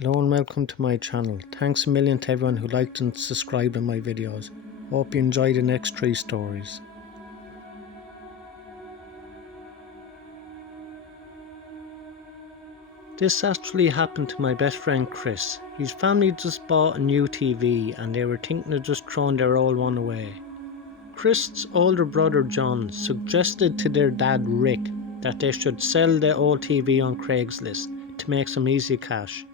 Hello and welcome to my channel. Thanks a million to everyone who liked and subscribed on my videos. Hope you enjoy the next 3 stories. This actually happened to my best friend Chris. His family just bought a new TV and they were thinking of just throwing their old one away. Chris' older brother John suggested to their dad Rick that they should sell the old TV on Craigslist to make some easy cash.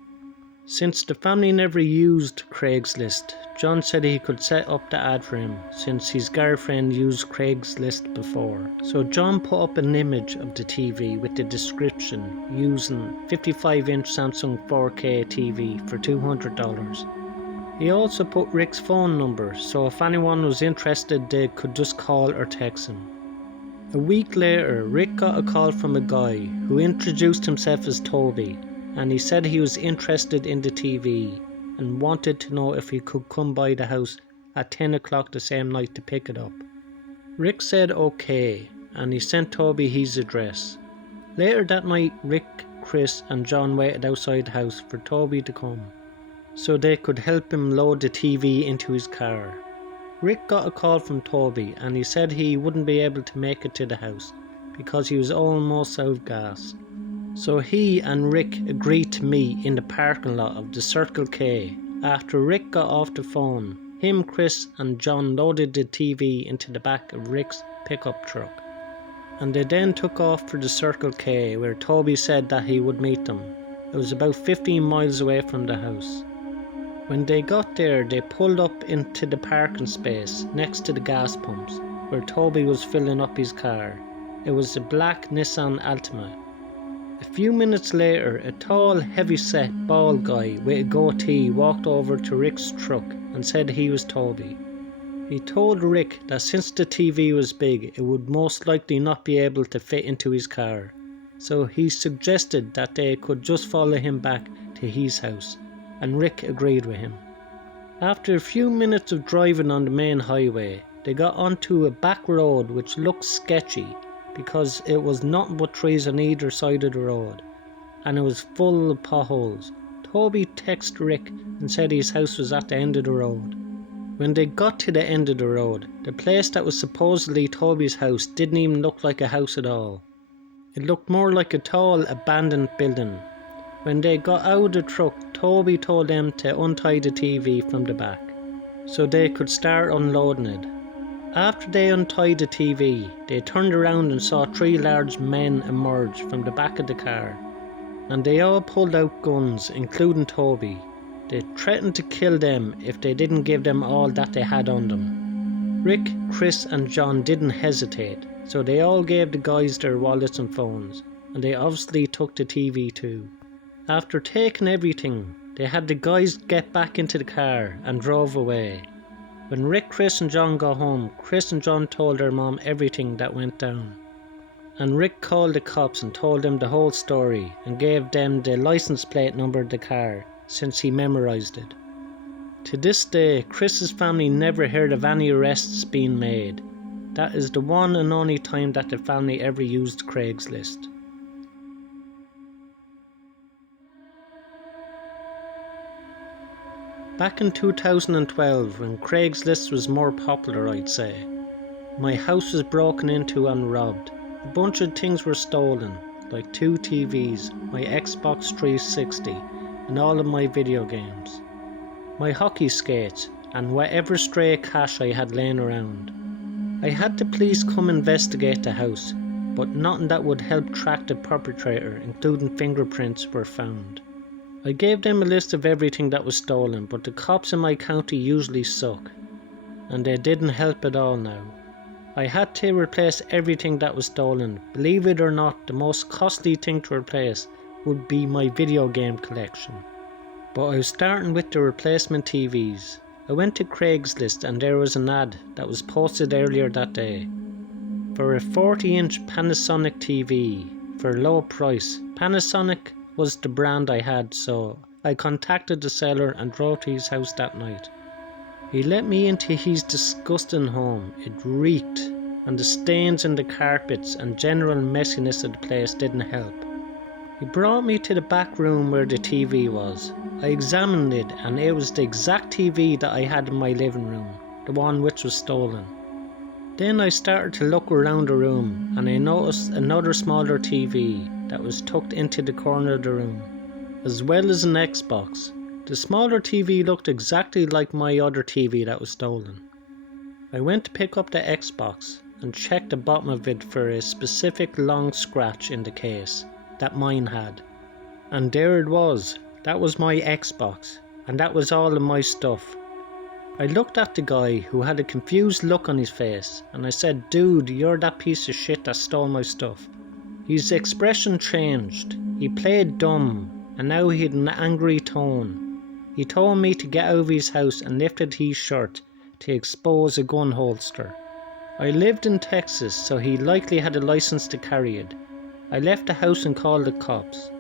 Since the family never used Craigslist, John said he could set up the ad for him since his girlfriend used Craigslist before. So John put up an image of the TV with the description using 55-inch Samsung 4K TV for $200. He also put Rick's phone number so if anyone was interested they could just call or text him. A week later, Rick got a call from a guy who introduced himself as Toby, and he said he was interested in the TV and wanted to know if he could come by the house at 10 o'clock the same night to pick it up. Rick said okay, and he sent Toby his address. Later that night, Rick, Chris and John waited outside the house for Toby to come so they could help him load the TV into his car. Rick got a call from Toby and he said he wouldn't be able to make it to the house because he was almost out of gas. So he and Rick agreed to meet in the parking lot of the Circle K. After Rick got off the phone, him, Chris and John loaded the TV into the back of Rick's pickup truck. And they then took off for the Circle K where Toby said that he would meet them. It was about 15 miles away from the house. When they got there, they pulled up into the parking space next to the gas pumps where Toby was filling up his car. It was a black Nissan Altima. A few minutes later, a tall, heavy-set, bald guy with a goatee walked over to Rick's truck and said he was Toby. He told Rick that since the TV was big, it would most likely not be able to fit into his car, so he suggested that they could just follow him back to his house, and Rick agreed with him. After a few minutes of driving on the main highway, they got onto a back road which looked sketchy, because it was nothing but trees on either side of the road, and it was full of potholes. Toby texted Rick and said his house was at the end of the road. When they got to the end of the road, the place that was supposedly Toby's house didn't even look like a house at all. It looked more like a tall, abandoned building. When they got out of the truck, Toby told them to untie the TV from the back, so they could start unloading it. After they untied the TV, they turned around and saw 3 large men emerge from the back of the car, and they all pulled out guns, including Toby. They threatened to kill them if they didn't give them all that they had on them. Rick, Chris and John didn't hesitate, so they all gave the guys their wallets and phones, and they obviously took the TV too. After taking everything, they had the guys get back into the car and drove away. When Rick, Chris and John got home, Chris and John told their mom everything that went down. And Rick called the cops and told them the whole story and gave them the license plate number of the car since he memorized it. To this day, Chris's family never heard of any arrests being made. That is the one and only time that the family ever used Craigslist. Back in 2012, when Craigslist was more popular, I'd say, my house was broken into and robbed. A bunch of things were stolen, like 2 TVs, my Xbox 360, and all of my video games, my hockey skates, and whatever stray cash I had laying around. I had the police come investigate the house, but nothing that would help track the perpetrator, including fingerprints, were found. I gave them a list of everything that was stolen, but the cops in my county usually suck, and they didn't help at all now. I had to replace everything that was stolen. Believe it or not, the most costly thing to replace would be my video game collection. But I was starting with the replacement TVs. I went to Craigslist and there was an ad that was posted earlier that day for a 40-inch Panasonic TV for a low price. Panasonic was the brand I had, so I contacted the seller and drove to his house that night. He let me into his disgusting home. It reeked, and the stains in the carpets and general messiness of the place didn't help. He brought me to the back room where the TV was. I examined it and it was the exact TV that I had in my living room, the one which was stolen. Then I started to look around the room and I noticed another smaller TV that was tucked into the corner of the room, as well as an Xbox. The smaller TV looked exactly like my other TV that was stolen. I went to pick up the Xbox and checked the bottom of it for a specific long scratch in the case that mine had. And there it was. That was my Xbox, and that was all of my stuff. I looked at the guy who had a confused look on his face and I said, "Dude, you're that piece of shit that stole my stuff." His expression changed. He played dumb and now he had an angry tone. He told me to get out of his house and lifted his shirt to expose a gun holster. I lived in Texas, so he likely had a license to carry it. I left the house and called the cops.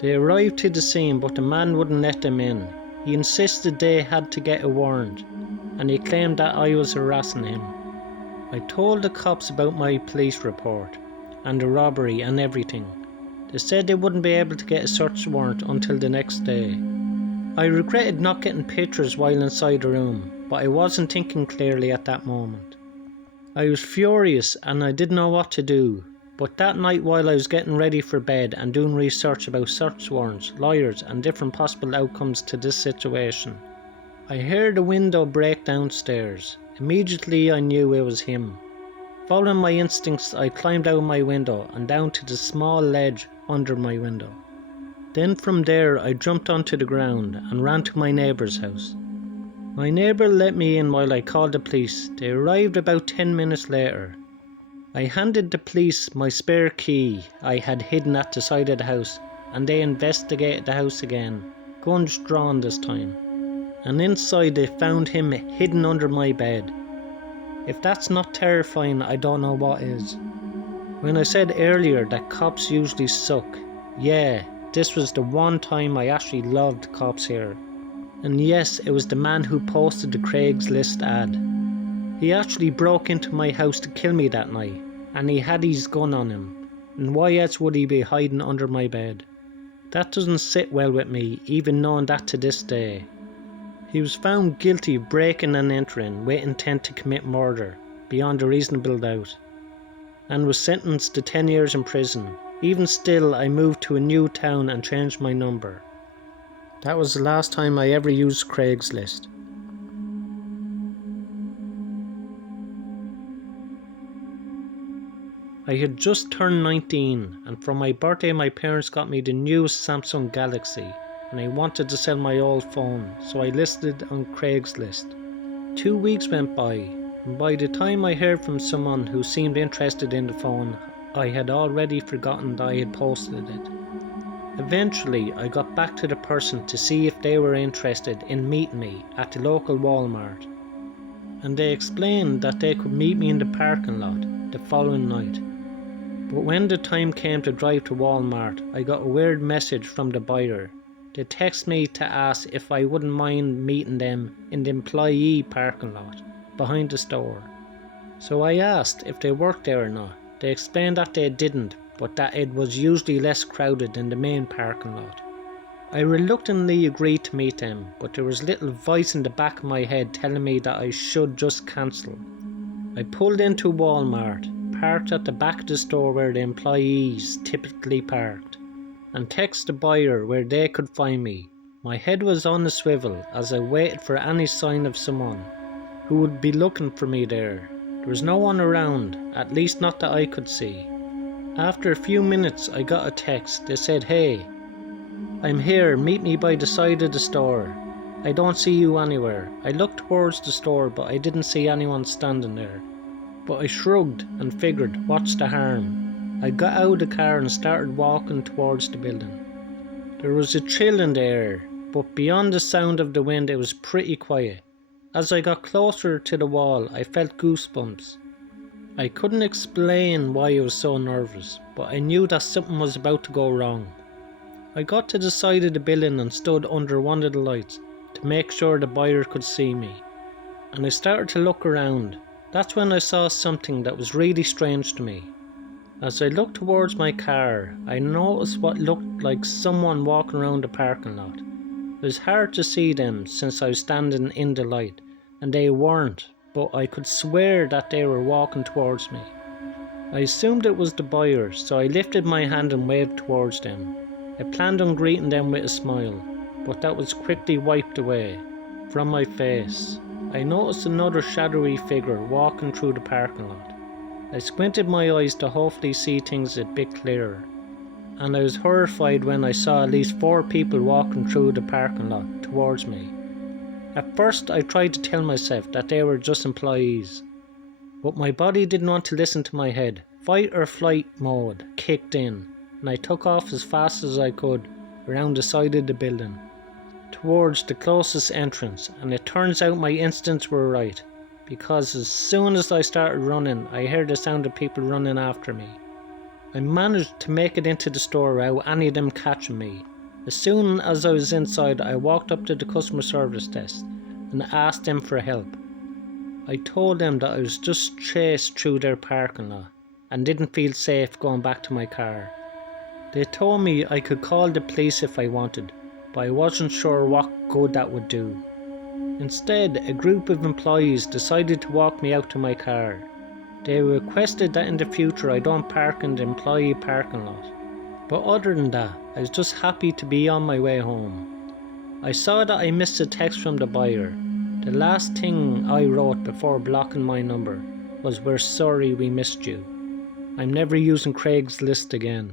They arrived to the scene, but the man wouldn't let them in. He insisted they had to get a warrant, and he claimed that I was harassing him. I told the cops about my police report, and the robbery and everything. They said they wouldn't be able to get a search warrant until the next day. I regretted not getting pictures while inside the room, but I wasn't thinking clearly at that moment. I was furious and I didn't know what to do, but that night while I was getting ready for bed and doing research about search warrants, lawyers and different possible outcomes to this situation, I heard a window break downstairs. Immediately I knew it was him. Following my instincts, I climbed out my window and down to the small ledge under my window. Then from there I jumped onto the ground and ran to my neighbour's house. My neighbour let me in while I called the police. They arrived about 10 minutes later. I handed the police my spare key I had hidden at the side of the house, and they investigated the house again, guns drawn this time. And inside they found him hidden under my bed. If that's not terrifying, I don't know what is. When I said earlier that cops usually suck, yeah, this was the one time I actually loved cops here. And yes, it was the man who posted the Craigslist ad. He actually broke into my house to kill me that night, and he had his gun on him. And why else would he be hiding under my bed? That doesn't sit well with me, even knowing that to this day. He was found guilty of breaking and entering with intent to commit murder, beyond a reasonable doubt, and was sentenced to 10 years in prison. Even still, I moved to a new town and changed my number. That was the last time I ever used Craigslist. I had just turned 19, and for my birthday my parents got me the newest Samsung Galaxy, and I wanted to sell my old phone, so I listed on Craigslist. 2 weeks went by, and by the time I heard from someone who seemed interested in the phone, I had already forgotten that I had posted it. Eventually, I got back to the person to see if they were interested in meeting me at the local Walmart, and they explained that they could meet me in the parking lot the following night. But when the time came to drive to Walmart, I got a weird message from the buyer. They texted me to ask if I wouldn't mind meeting them in the employee parking lot behind the store. So I asked if they worked there or not. They explained that they didn't, but that it was usually less crowded than the main parking lot. I reluctantly agreed to meet them, but there was a little voice in the back of my head telling me that I should just cancel. I pulled into Walmart, parked at the back of the store where the employees typically parked, and texted the buyer where they could find me. My head was on a swivel as I waited for any sign of someone who would be looking for me there. There was no one around, at least not that I could see. After a few minutes I got a text. They said, "Hey, I'm here, meet me by the side of the store. I don't see you anywhere." I looked towards the store but I didn't see anyone standing there. But I shrugged and figured, what's the harm? I got out of the car and started walking towards the building. There was a chill in the air, but beyond the sound of the wind it was pretty quiet. As I got closer to the wall, I felt goosebumps. I couldn't explain why I was so nervous, but I knew that something was about to go wrong. I got to the side of the building and stood under one of the lights to make sure the buyer could see me. And I started to look around. That's when I saw something that was really strange to me. As I looked towards my car, I noticed what looked like someone walking around the parking lot. It was hard to see them since I was standing in the light, and they weren't, but I could swear that they were walking towards me. I assumed it was the buyers, so I lifted my hand and waved towards them. I planned on greeting them with a smile, but that was quickly wiped away from my face. I noticed another shadowy figure walking through the parking lot. I squinted my eyes to hopefully see things a bit clearer, and I was horrified when I saw at least 4 people walking through the parking lot towards me. At first I tried to tell myself that they were just employees, but my body didn't want to listen to my head. Fight or flight mode kicked in, and I took off as fast as I could around the side of the building, towards the closest entrance, and it turns out my instincts were right, because as soon as I started running, I heard the sound of people running after me. I managed to make it into the store without any of them catching me. As soon as I was inside, I walked up to the customer service desk and asked them for help. I told them that I was just chased through their parking lot and didn't feel safe going back to my car. They told me I could call the police if I wanted, but I wasn't sure what good that would do. Instead, a group of employees decided to walk me out to my car. They requested that in the future I don't park in the employee parking lot. But other than that, I was just happy to be on my way home. I saw that I missed a text from the buyer. The last thing I wrote before blocking my number was, "We're sorry we missed you. I'm never using Craigslist again."